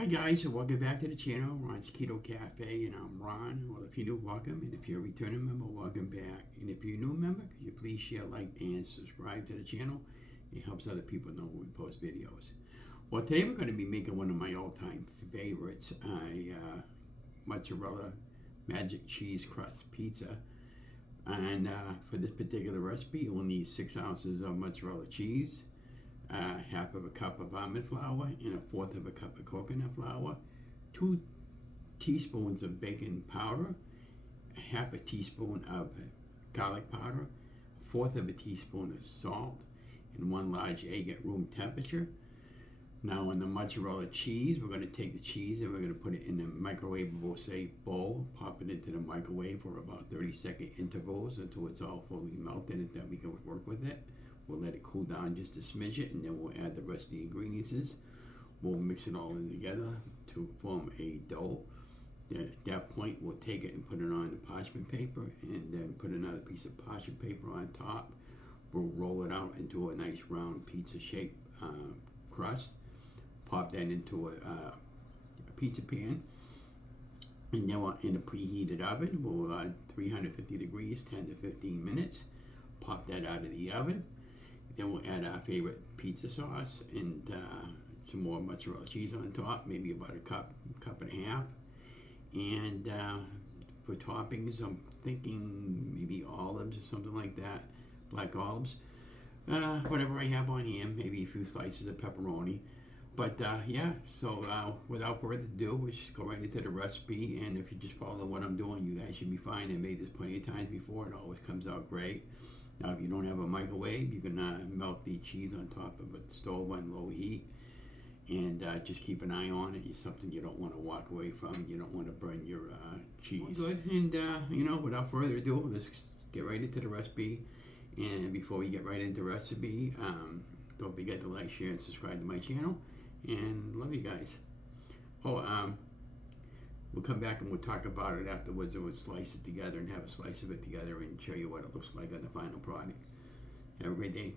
Hi guys, and welcome back to the channel. Ron's Keto Cafe, and I'm Ron. Well, if you're new, welcome, and if you're a returning member, welcome back. And if you're a new member, could you please share, like, and subscribe to the channel? It helps other people know when we post videos. Well, today we're going to be making one of my all-time favorites, mozzarella magic cheese crust pizza. And for this particular recipe, you'll need 6 ounces of mozzarella cheese, half of a cup of almond flour, and a fourth of a cup of coconut flour, 2 teaspoons of baking powder, a half a teaspoon of garlic powder, a fourth of a teaspoon of salt, and 1 large egg at room temperature. Now, on the mozzarella cheese, we're going to take the cheese and we're going to put it in a microwavable safe bowl, pop it into the microwave for about 30-second intervals until it's all fully melted, and then we can work with it. We'll let it cool down just a smidget, and then we'll add the rest of the ingredients. We'll mix it all in together to form a dough. Then at that point, we'll take it and put it on the parchment paper, and then put another piece of parchment paper on top. We'll roll it out into a nice round pizza-shaped crust. Pop that into a pizza pan, and then in a preheated oven, we'll 350 degrees, 10 to 15 minutes. Pop that out of the oven. Then we'll add our favorite pizza sauce and some more mozzarella cheese on top, maybe about a cup and a half. And for toppings, I'm thinking maybe olives or something like that, black olives. Whatever I have on hand, maybe a few slices of pepperoni. But yeah, so without further ado, we'll just go right into the recipe. And if you just follow what I'm doing, you guys should be fine. I made this plenty of times before. It always comes out great. Now, if you don't have a microwave, you can melt the cheese on top of a stove on low heat, and just keep an eye on it. It's something you don't want to walk away from. You don't want to burn your cheese. Good, and without further ado, let's get right into the recipe. And before we get right into the recipe, don't forget to like, share, and subscribe to my channel. And love you guys. We'll come back and we'll talk about it afterwards, and we'll slice it together and have a slice of it together and show you what it looks like on the final product. Have a great day.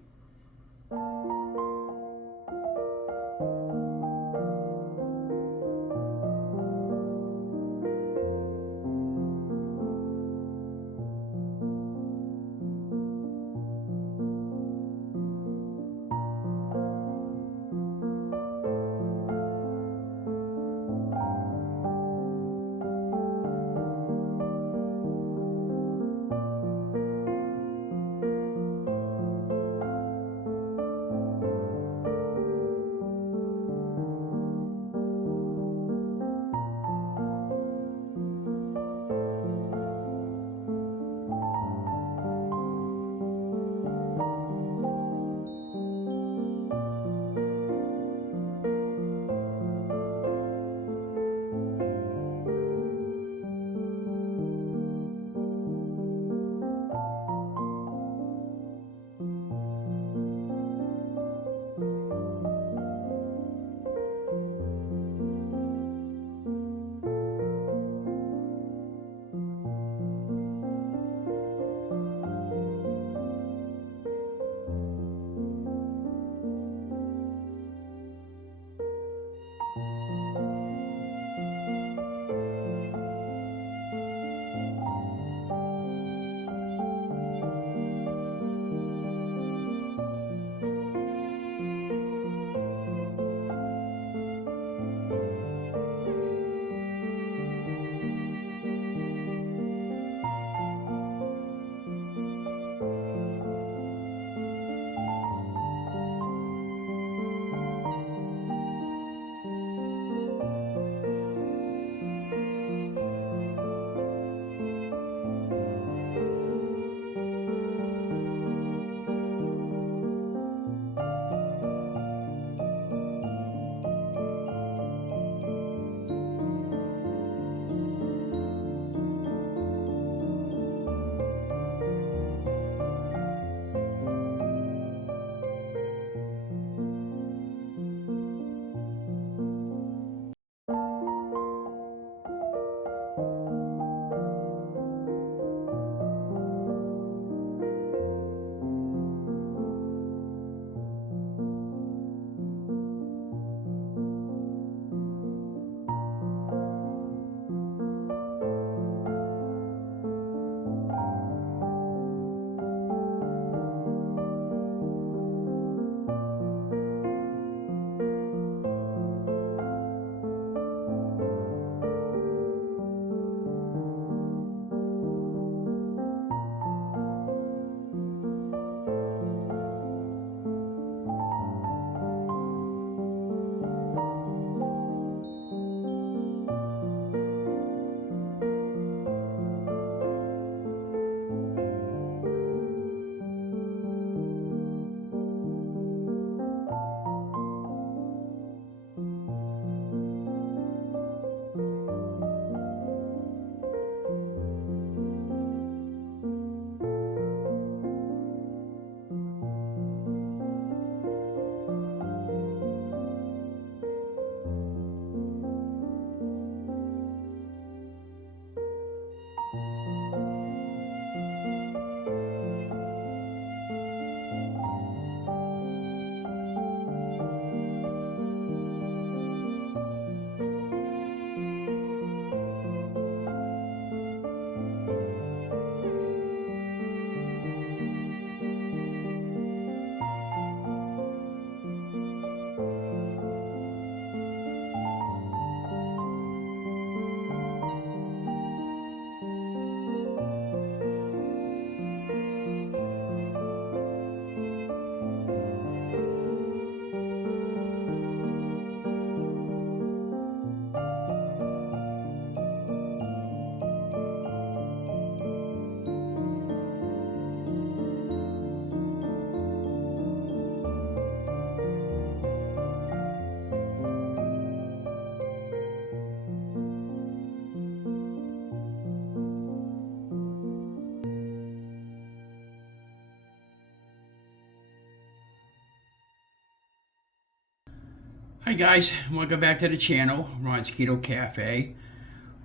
Hi guys, welcome back to the channel, Ron's Keto Cafe.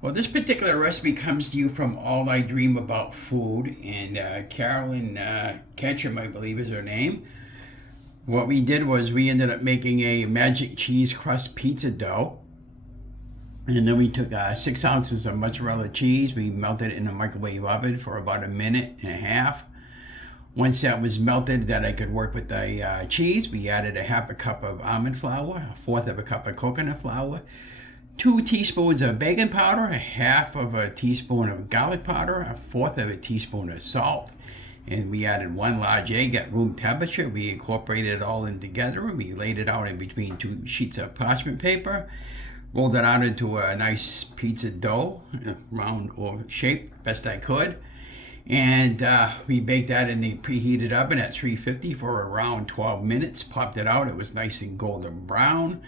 Well, this particular recipe comes to you from All I Dream About Food, and Carolyn Ketchum, I believe is her name. What we did was we ended up making a magic cheese crust pizza dough. And then we took 6 ounces of mozzarella cheese. We melted it in a microwave oven for about a minute and a half. Once that was melted, that I could work with the cheese, we added a half a cup of almond flour, a fourth of a cup of coconut flour, 2 teaspoons of baking powder, a half of a teaspoon of garlic powder, a fourth of a teaspoon of salt. And we added 1 large egg at room temperature. We incorporated it all in together, and we laid it out in between 2 sheets of parchment paper, rolled it out into a nice pizza dough, round or shape, best I could. And we baked that in the preheated oven at 350 for around 12 minutes. Popped it out. It was nice and golden brown.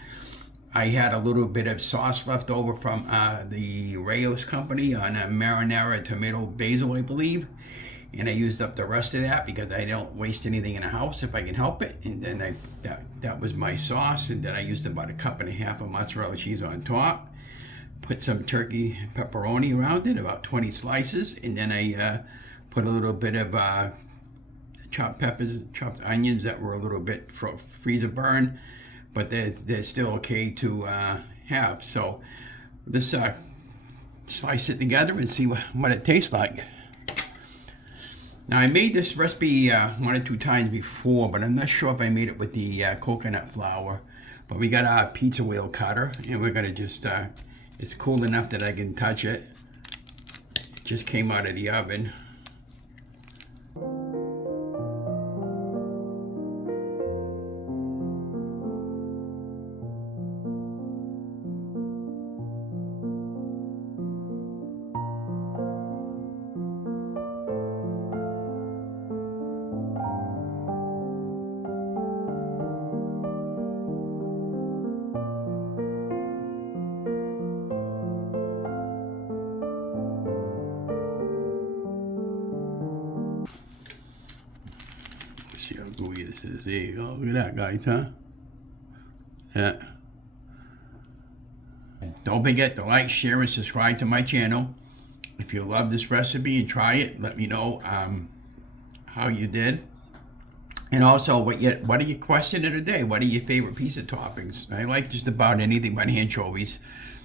I had a little bit of sauce left over from the Rayos company on a marinara tomato basil, I believe. And I used up the rest of that because I don't waste anything in the house if I can help it. And then that was my sauce. And then I used about a cup and a half of mozzarella cheese on top. Put some turkey pepperoni around it, about 20 slices. And then I put a little bit of chopped peppers, chopped onions that were a little bit freezer burn, but they're still okay to have. So let's slice it together and see what it tastes like. Now, I made this recipe 1 or 2 times before, but I'm not sure if I made it with the coconut flour. But we got our pizza wheel cutter, and we're gonna just, it's cool enough that I can touch it. It just came out of the oven. See how gooey this is. There you go. Look at that, guys, huh? Yeah. Don't forget to like, share, and subscribe to my channel. If you love this recipe and try it, let me know how you did. And also, what are your question of the day? What are your favorite pizza toppings? I like just about anything but anchovies.